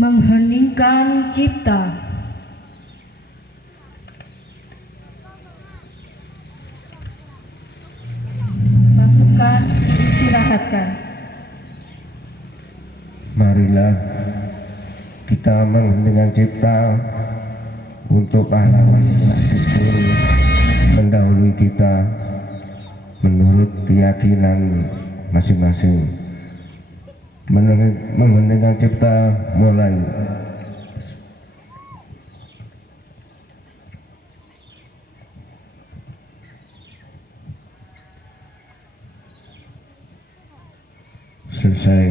Mengheningkan cipta. Pasukan diistirahatkan. Marilah kita mengheningkan cipta untuk pahlawan yang telah gugur mendahului kita menurut keyakinan masing-masing. Mengheningkan cipta mulai. Selesai.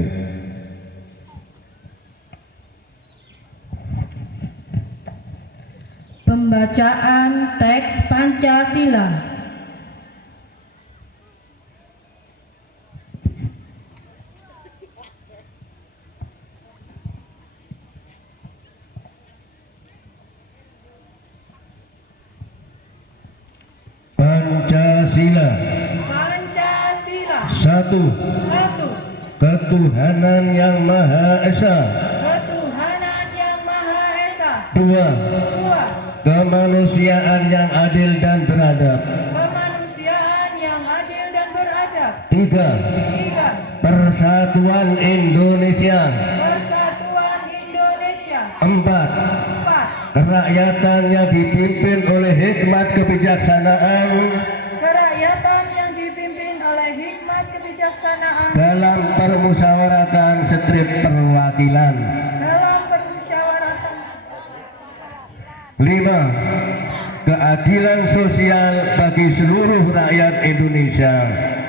Pembacaan teks Pancasila. Pancasila. Pancasila. Satu. Ketuhanan yang Maha Esa. Ketuhanan yang Maha Esa. Dua. Kemanusiaan yang adil dan beradab. Kemanusiaan yang adil dan beradab. Tiga. Persatuan Indonesia. Persatuan Indonesia. Empat. Kerakyatan yang dipimpin oleh hikmat kebijaksanaan. Kerakyatan yang dipimpin oleh hikmat kebijaksanaan. Dalam permusyawaratan strip perwakilan. Dalam permusyawaratan. Lima. Keadilan sosial bagi seluruh rakyat Indonesia.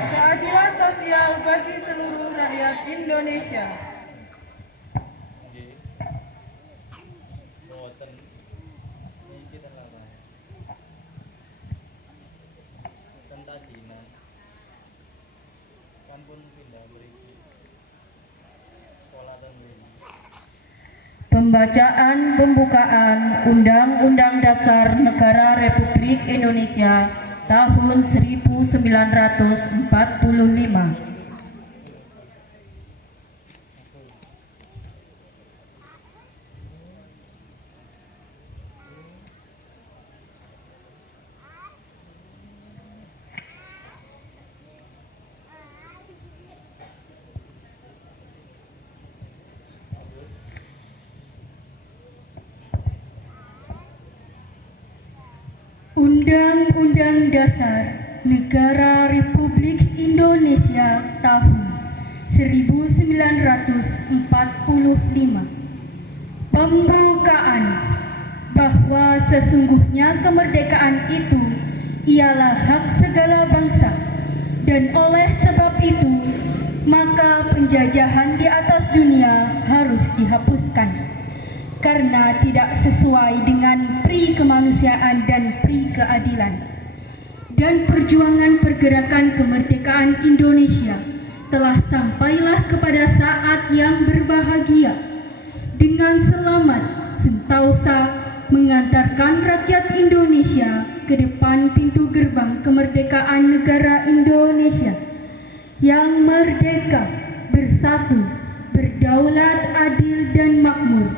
Keadilan sosial bagi seluruh rakyat Indonesia. Pembacaan pembukaan Undang-Undang Dasar Negara Republik Indonesia tahun 1945. Undang-Undang Dasar Negara Republik Indonesia tahun 1945. Pembukaan. Bahwa sesungguhnya kemerdekaan itu ialah hak segala bangsa, dan oleh sebab itu maka penjajahan di atas dunia harus dihapuskan karena tidak sesuai dengan pri kemanusiaan dan pri keadilan. Dan perjuangan pergerakan kemerdekaan Indonesia telah sampailah kepada saat yang berbahagia dengan selamat sentosa mengantarkan rakyat Indonesia ke depan pintu gerbang kemerdekaan negara Indonesia yang merdeka, bersatu, berdaulat, adil dan makmur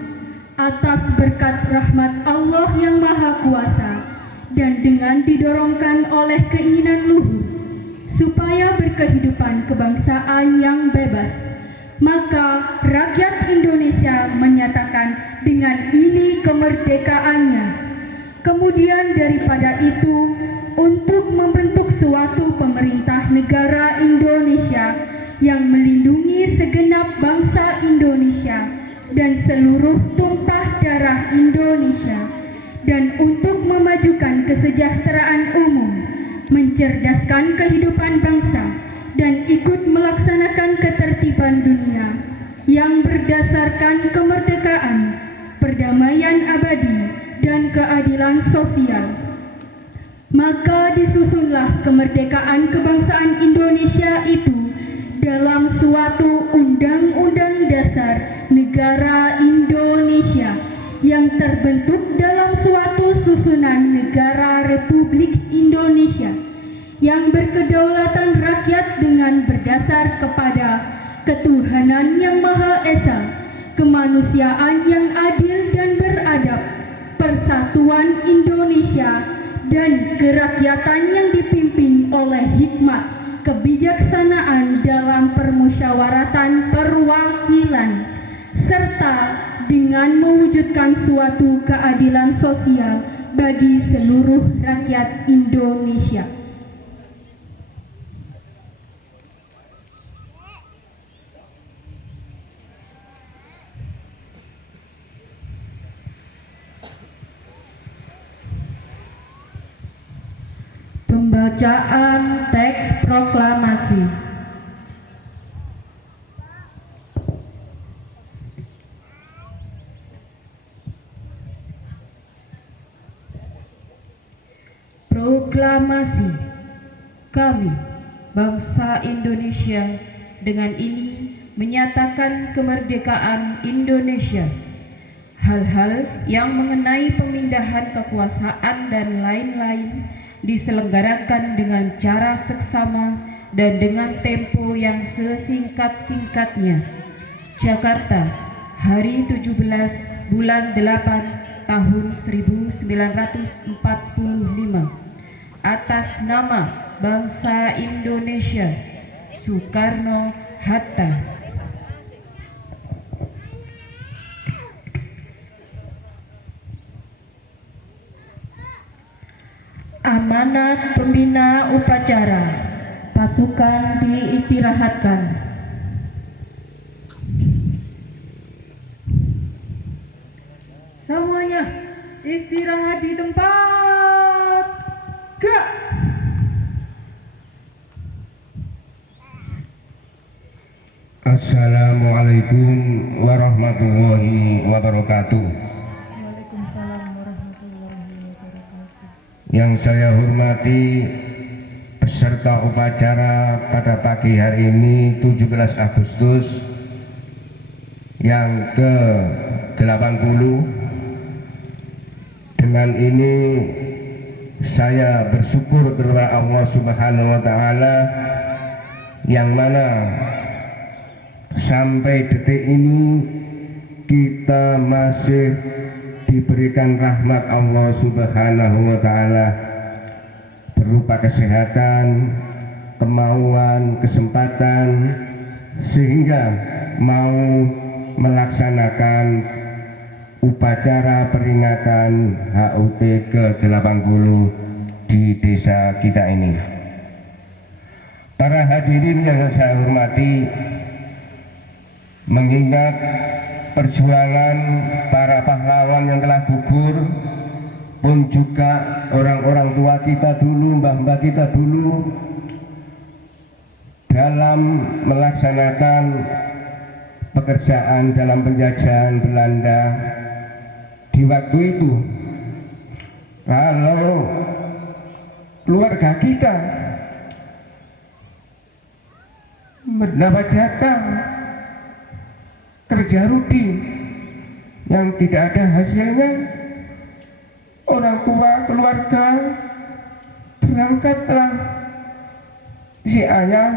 atas berkat rahmat Allah yang Maha Kuasa dan dengan didorongkan oleh keinginan luhur supaya berkehidupan kebangsaan yang bebas, maka rakyat Indonesia menyatakan dengan ini kemerdekaannya. Kemudian daripada itu, untuk membentuk suatu pemerintah negara Indonesia yang melindungi segenap bangsa Indonesia dan seluruh tumpah darah Indonesia, dan untuk memajukan kesejahteraan umum, mencerdaskan kehidupan bangsa, dan ikut melaksanakan ketertiban dunia yang berdasarkan kemerdekaan, perdamaian abadi, dan keadilan sosial. Maka disusunlah kemerdekaan kebangsaan Indonesia itu dalam suatu Undang-Undang Dasar Negara Indonesia yang terbentuk dalam suatu susunan negara Republik Indonesia yang berkedaulatan rakyat dengan berdasar kepada ketuhanan yang Maha Esa, kemanusiaan yang adil dan beradab, persatuan Indonesia, dan kerakyatan yang dipimpin oleh hikmat kebijaksanaan dalam permusyawaratan perwakilan, serta dengan mewujudkan suatu keadilan sosial bagi seluruh rakyat Indonesia. Pembacaan teks proklamasi. Proklamasi. Kami, bangsa Indonesia, dengan ini menyatakan kemerdekaan Indonesia. Hal-hal yang mengenai pemindahan kekuasaan dan lain-lain diselenggarakan dengan cara seksama dan dengan tempo yang sesingkat-singkatnya. Jakarta, hari 17 bulan 8 tahun 1945. Atas nama bangsa Indonesia, Soekarno-Hatta. Amanat pembina upacara. Pasukan diistirahatkan. Semuanya istirahat di tempat. Gerak. Assalamualaikum warahmatullahi wabarakatuh. Waalaikumsalam warahmatullahi wabarakatuh. Yang saya hormati peserta upacara pada pagi hari ini 17 Agustus yang ke-80. Dengan ini saya bersyukur kepada Allah Subhanahu wa taala yang mana sampai detik ini kita masih diberikan rahmat Allah Subhanahu wa taala berupa kesehatan, kemauan, kesempatan, sehingga mau melaksanakan upacara peringatan HUT ke-80 di desa kita ini. Para hadirin yang saya hormati, mengingat perjuangan para pahlawan yang telah gugur, pun juga orang-orang tua kita dulu, mbah-mbah kita dulu dalam melaksanakan pekerjaan dalam penjajahan Belanda di waktu itu. Kalau keluarga kita mendapat jatah kerja rudi yang tidak ada hasilnya, orang tua keluarga berangkatlah si ayah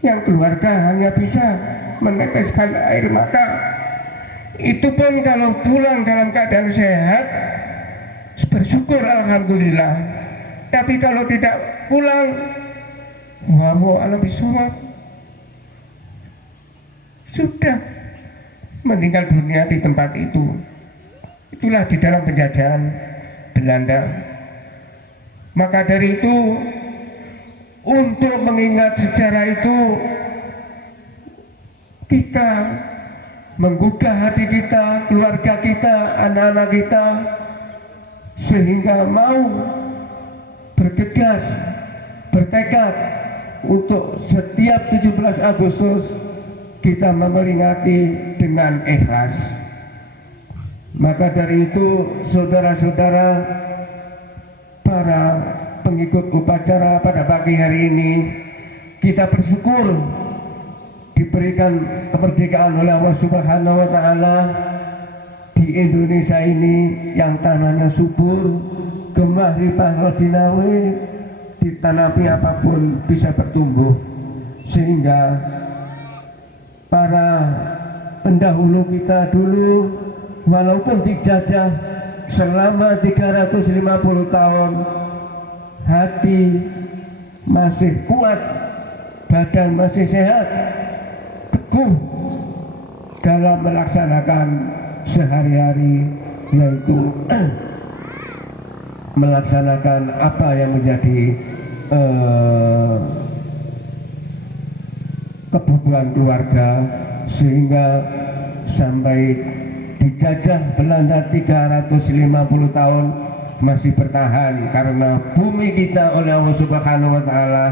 yang keluarga hanya bisa meneteskan air mata. Itu pun kalau pulang dalam keadaan sehat, bersyukur alhamdulillah. Tapi kalau tidak pulang, walau ala bisawab, sudah meninggal dunia di tempat itu. Itulah di dalam penjajahan Belanda. Maka dari itu, untuk mengingat sejarah itu, kita menggugah hati kita, keluarga kita, anak-anak kita, sehingga mau bergegas, bertekad untuk setiap 17 Agustus kita memperingati dengan ikhlas. Maka dari itu, saudara-saudara, para pengikut upacara pada pagi hari ini, kita bersyukur diberikan kemerdekaan oleh Allah Subhanahu wa taala di Indonesia ini yang tanahnya subur, gemah ripah dinawe, ditanami apapun bisa bertumbuh, sehingga para pendahulu kita dulu walaupun dijajah selama 350 tahun, hati masih kuat, badan masih sehat, teguh dalam melaksanakan sehari-hari, yaitu melaksanakan apa yang menjadi kebutuhan keluarga, sehingga sampai dijajah Belanda 350 tahun masih bertahan, karena bumi kita oleh Allah Subhanahu wa Ta'ala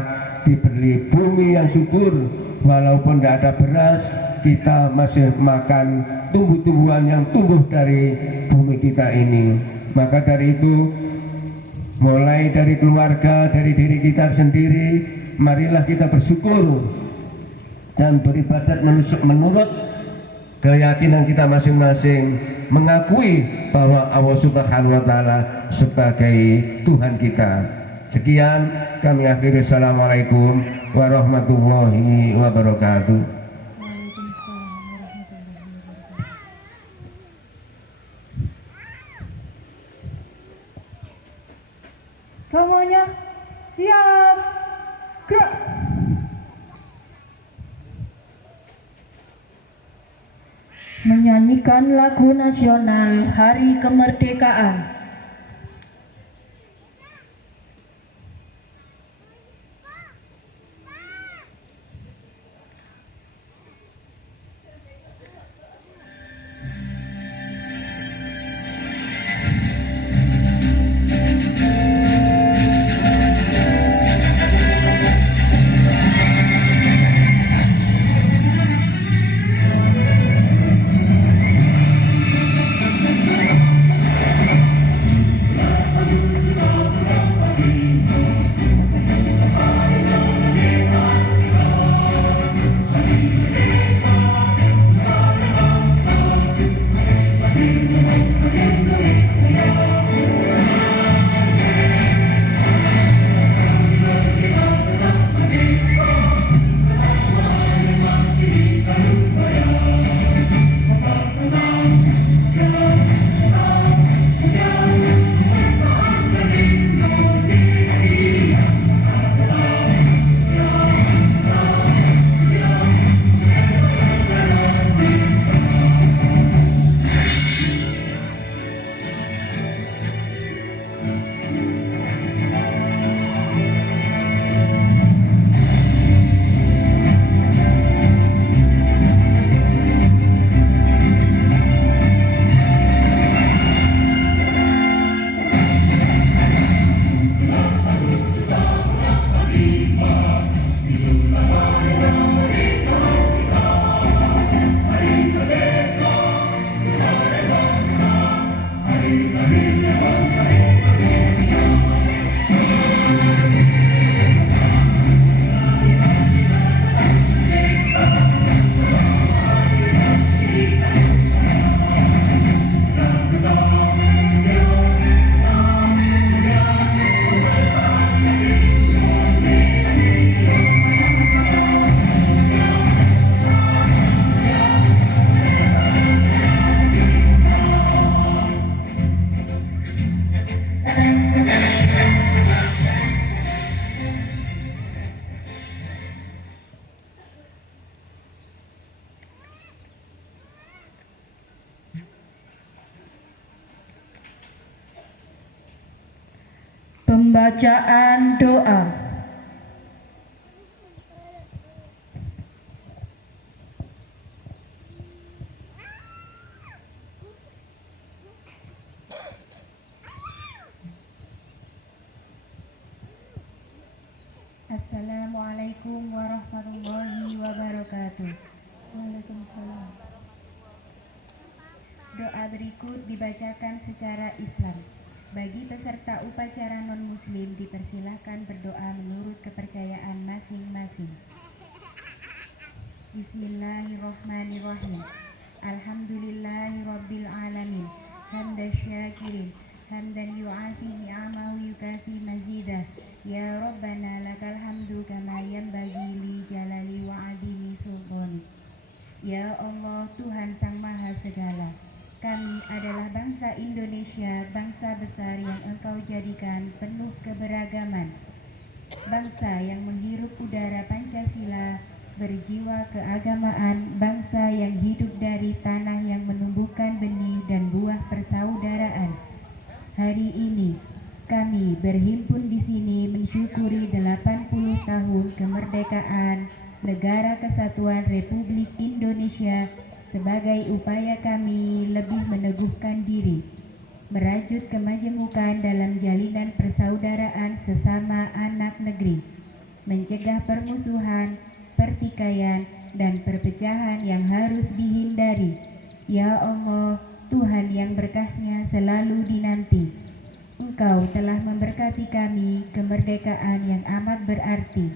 diberi bumi yang subur. Walaupun tidak ada beras, kita masih makan tumbuh-tumbuhan yang tumbuh dari bumi kita ini. Maka dari itu, mulai dari keluarga, dari diri kita sendiri, marilah kita bersyukur dan beribadat menurut keyakinan kita masing-masing, mengakui bahwa Allah Subhanahu wa Ta'ala sebagai Tuhan kita. Sekian, kami akhiri. Assalamualaikum warahmatullahi wabarakatuh. Semuanya siap, gerak. Menyanyikan lagu nasional Hari Kemerdekaan. Pembacaan doa. Assalamualaikum warahmatullahi wabarakatuh. Waalaikumsalam. Doa berikut dibacakan secara Islam. Bagi peserta upacara non-muslim dipersilahkan berdoa menurut kepercayaan masing-masing. Bismillahirrahmanirrahim. Alhamdulillahirabbil alamin. Hamdan syakirin, hamdan yu'afi ni'amahu yukafi mazidah. Ya Rabbana lakal hamdu kama yanbaghi li jalali wa adimi sultanik. Ya Allah, Tuhan jiwa keagamaan bangsa yang hidup dari tanah yang menumbuhkan benih dan buah persaudaraan. Hari ini kami berhimpun di sini mensyukuri 80 tahun kemerdekaan Negara Kesatuan Republik Indonesia sebagai upaya kami lebih meneguhkan diri, merajut kemajemukan dalam jalinan persaudaraan sesama anak negeri, mencegah permusuhan, pertikaian, dan perpecahan yang harus dihindari. Ya Allah, Tuhan yang berkahnya selalu dinanti, Engkau telah memberkati kami kemerdekaan yang amat berarti.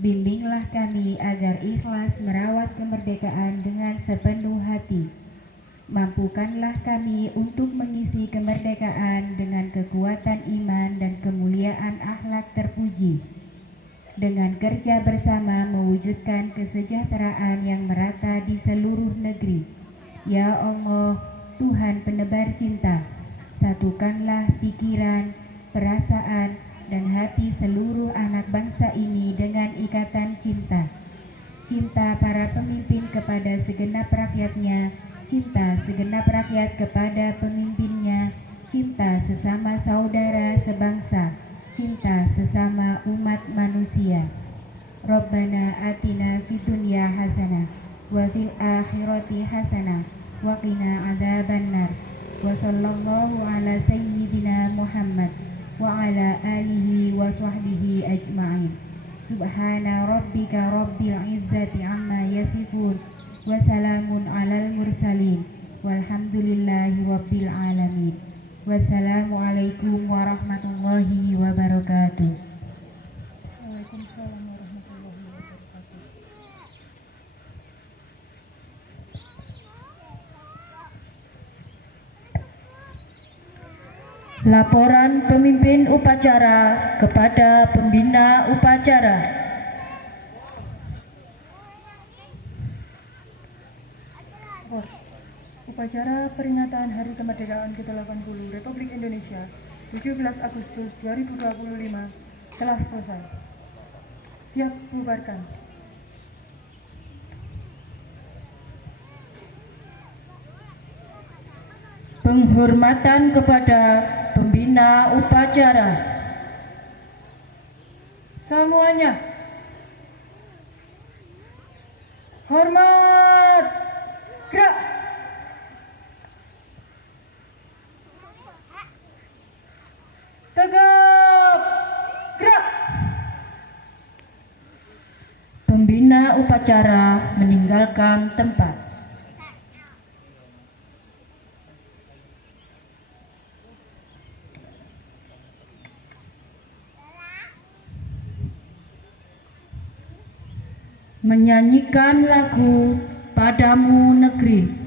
Bimbinglah kami agar ikhlas merawat kemerdekaan dengan sepenuh hati. Mampukanlah kami untuk mengisi kemerdekaan dengan kekuatan iman dan kemuliaan akhlak terpuji. Dengan kerja bersama mewujudkan kesejahteraan yang merata di seluruh negeri. Ya Allah, Tuhan penebar cinta, satukanlah pikiran, perasaan, dan hati seluruh anak bangsa ini dengan ikatan cinta. Cinta para pemimpin kepada segenap rakyatnya, cinta segenap rakyat kepada pemimpinnya, cinta sesama saudara sebangsa, cinta sesama umat manusia. Rabbana atina fid dunya hasanah wa fil akhirati hasanah wa qina adzabannar. Wa sallallahu ala sayyidina Muhammad wa ala alihi wa sahbihi ajma'in. Subhana rabbika rabbil izzati amma yasifun wa salamun alal mursalin walhamdulillahi rabbil alamin. Wassalamualaikum warahmatullahi wabarakatuh. Waalaikumsalam warahmatullahi wabarakatuh. Laporan pemimpin upacara kepada pembina upacara. Upacara peringatan Hari Kemerdekaan ke-80 Republik Indonesia 17 Agustus 2025 telah selesai. Siap bubarkan. Penghormatan kepada pembina upacara. Semuanya hormat, gerak. Tegap, gerak. Pembina upacara meninggalkan tempat. Menyanyikan lagu Padamu Negeri.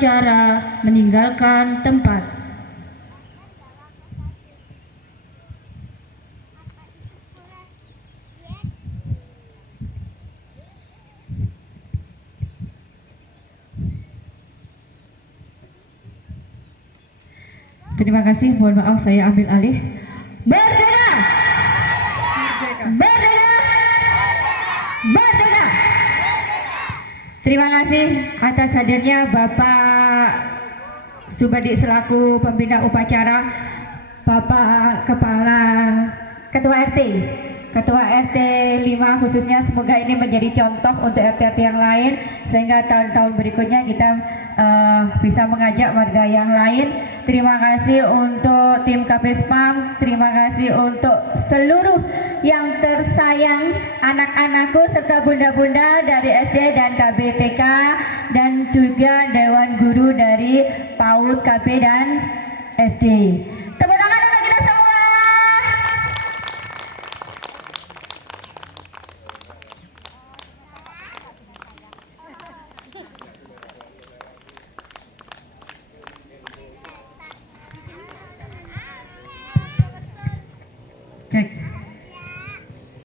upacara meninggalkan tempat. Terima kasih, mohon maaf saya ambil alih. Merdeka! Merdeka! Merdeka! Terima kasih atas hadirnya Bapak Subadi selaku pembina upacara, Bapak Kepala Ketua RT 5 khususnya, semoga ini menjadi contoh untuk RT-RT yang lain sehingga tahun-tahun berikutnya kita bisa mengajak warga yang lain. Terima kasih untuk tim Kapespam, terima kasih untuk seluruh yang tersayang, anak-anakku serta bunda-bunda dari SD dan KBTK dan juga Dewan Guru dari PAUD, KB dan SD.